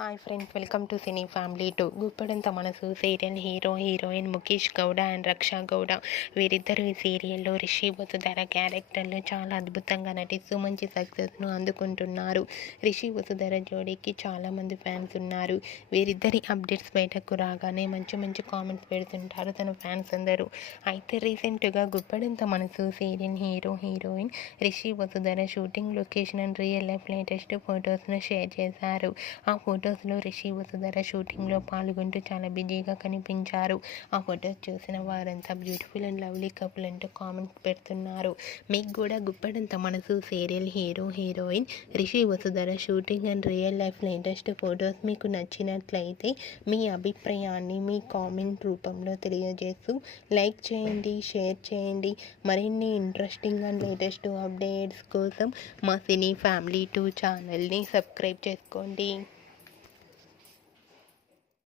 Hi friends, welcome to cine family 2. Guppedantha Manasu serial heroine Mukesh Gowda and Raksha Gowda వీరిద్దరూ ఈ సీరియల్లో రిషి వసుధర క్యారెక్టర్లో చాలా అద్భుతంగా నటిస్తూ మంచి సక్సెస్ను అందుకుంటున్నారు. రిషి వసుధర జోడీకి చాలామంది ఫ్యాన్స్ ఉన్నారు. వీరిద్దరి అప్డేట్స్ బయటకు రాగానే మంచి కామెంట్స్ పెడుతుంటారు తన ఫ్యాన్స్ అందరూ. అయితే రీసెంట్గా Guppedantha Manasu serial heroine Rishi Vasudhara shooting location and real life latest ఫొటోస్ను షేర్ చేశారు. ఆ ఫొటోస్లో రిషి వసుధర షూటింగ్లో పాల్గొంటూ చాలా బిజీగా కనిపించారు. ఆ ఫొటోస్ చూసిన వారంతా బ్యూటిఫుల్ అండ్ లవ్లీ కపుల్ అంటూ కామెంట్స్ పెడుతున్నారు. మీకు కూడా Guppedantha Manasu serial heroine Rishi Vasudhara shooting and real life latest photos మీకు నచ్చినట్లయితే మీ అభిప్రాయాన్ని మీ కామెంట్ రూపంలో తెలియజేస్తూ లైక్ చేయండి, షేర్ చేయండి. మరిన్ని ఇంట్రెస్టింగ్ అండ్ లేటెస్ట్ అప్డేట్స్ కోసం మా సినీ ఫ్యామిలీ 2 ఛానల్ని సబ్స్క్రైబ్ చేసుకోండి.